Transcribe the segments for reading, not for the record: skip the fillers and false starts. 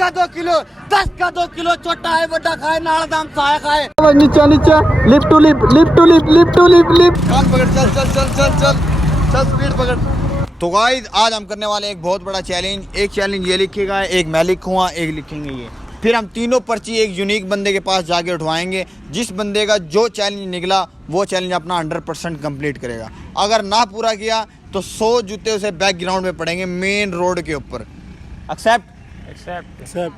का 2 किलो, 10 का 2 किलो, छोटा है बड़ा खाए नाल दाम साया खाए। नीचे नीचे lip to lip, lip to lip, lip to lip, lip. कान पकड़, चल चल चल चल चल चल, स्पीड पकड़। तो गाइस आज हम करने वाले एक बहुत बड़ा चैलेंज। एक चैलेंज ये लिखेगा, एक मैं लिखूंगा, एक लिखेंगे ये। फिर हम तीनों पर्ची एक यूनिक बंदे के पास जाके उठवाएंगे। जिस बंदे का जो चैलेंज निकला वो चैलेंज अपना 100% कंप्लीट करेगा। अगर ना पूरा किया तो 100 जूते उसे बैकग्राउंड में पड़ेंगे मेन रोड के ऊपर। Accept accept accept.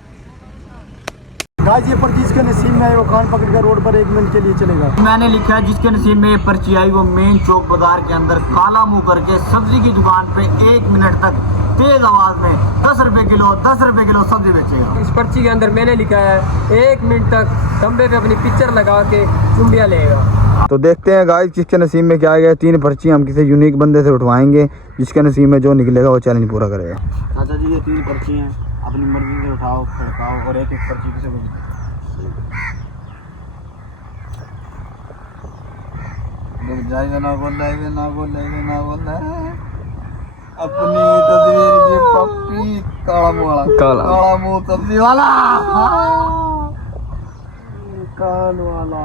गाइस ये पर्ची जिसके नसीब में आई वो कान पकड़ कर रोड पर 1 मिनट के लिए चलेगा। मैंने लिखा है जिसके नसीब में ये पर्ची आई वो मेन चौक बाजार के अंदर काला मुंह करके सब्जी की दुकान पे 1 मिनट तक तेज आवाज में 10 रुपए किलो सब्जी बेचेगा। इस पर्ची के अंदर मैंने लिखा है 1 मिनट तक खंबे पे अपनी पिक्चर लगा के चुम्बिया लेगा। तो देखते हैं गाइस किसके नसीब में क्या गया। 3 पर्ची हम किसी यूनिक बंदे से उठवाएंगे, जिसके नसीब में जो निकलेगा वो चैलेंज पूरा करेगा। चाचा जी ये 3 पर्ची हैं, अपनी मर्जी से उठाओ खड़काओ और एक एक पर्ची किसी को जाएगा ना बोलना अपनी तस्वीर की पप्पी काला मुंह सब्जी वाला कान वाला।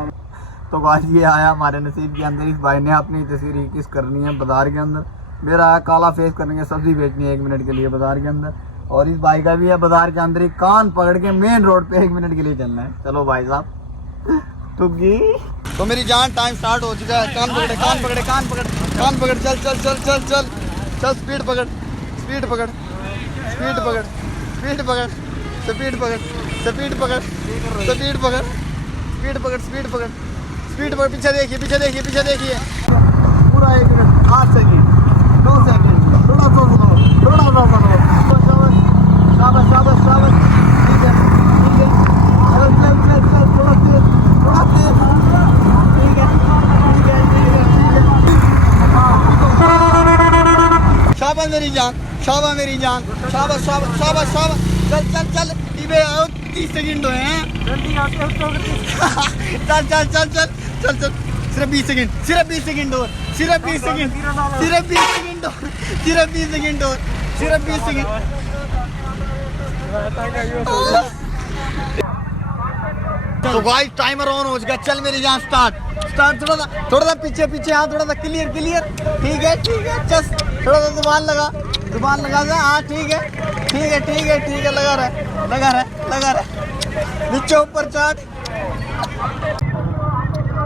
तो आज ये आया हमारे नसीब के अंदर। इस भाई ने अपनी तस्वीर किस करनी है बाजार के अंदर। मेरा आया काला फेस करनी है, सब्जी बेचनी है 1 मिनट के लिए बाजार के अंदर। और इस भाई का भी है बाजार के अंदर ही कान पकड़ के मेन रोड पे 1 मिनट के लिए चलना है। चलो भाई साहब तुगी। तो मेरी जान टाइम स्टार्ट हो चुका है। कान पकड़े कान पकड़े कान पकड़ कान पकड़, चल चल चल चल चल चल, स्पीड पकड़ स्पीड पकड़ स्पीड पकड़ स्पीड पकड़ स्पीड पकड़ स्पीड पकड़ स्पीड पकड़ स्पीड पकड़ स्पीड पकड़ स्पीड पकड़। पीछे देखिए पीछे देखिए पीछे देखिए। पूरा 1 मिनट 8 सेकंड 9 सेकंड थोड़ा सा शाबाश शाबाश शाबाश। ठीक है ठीक है, चल चल चल चल, थोड़ा तेज ठीक है ठीक है ठीक है ठीक है। शाबाश मेरी जान, शाबाश मेरी जान, शाबाश शाबाश शाबाश शाबाश। चल चल चल, इबे आओ 30 सेकंड हुए हैं। जल्दी आके चल चल चल चल चल चल। सिर्फ 20 सेकंड, सिर्फ 20 सेकंड और सिर्फ 20 सेकंड, सिर्फ 20 सेकंड और सिर्फ 20 सेकंड और सिर्फ 20 सेकंड। तो गाइस टाइमर ऑन हो चुका। चल मेरी जान स्टार्ट स्टार्ट। थोड़ा सा पीछे पीछे, हाँ थोड़ा सा क्लियर क्लियर। ठीक है चल थोड़ा सा जुबान लगा दे। हाँ ठीक है ठीक है ठीक है ठीक है, लगा रहा नीचे ऊपर चाट।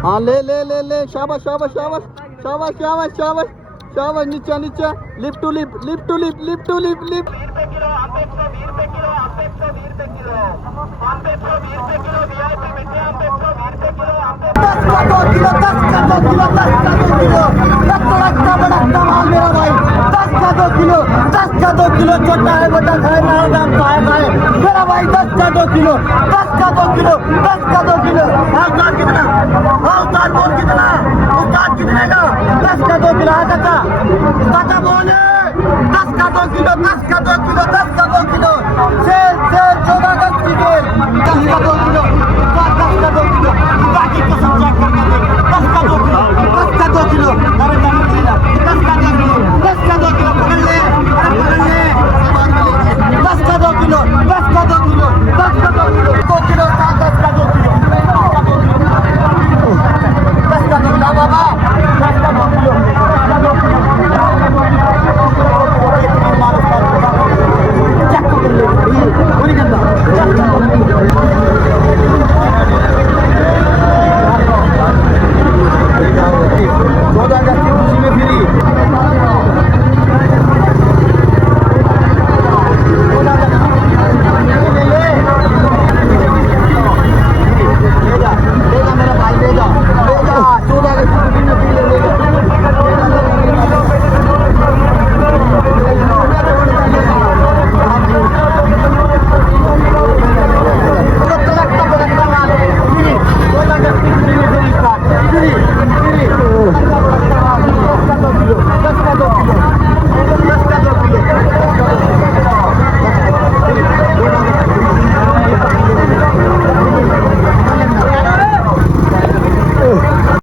हाँ ले ले ले ले, शाबाश शाबाश शाबाश शाबाश शाबाश शाबाश शाबाश। नीचे नीचे lip to lip, lip to lip, lip to lip, lip. 10 का 2 किलो, छोटा है बड़ा खाए नाल दाम साया खाए। मेरा भाई 10 का 2 किलो, 10 का 2 किलो, 10 का 2 किलो। उस्ताद कितना? उस्ताद बोल कितना? उस्ताद कितने का? 10 का 2 किलो। चाचा बोले 10 का 2 किलो, 10 का 2 किलो, 10 का 2 किलो।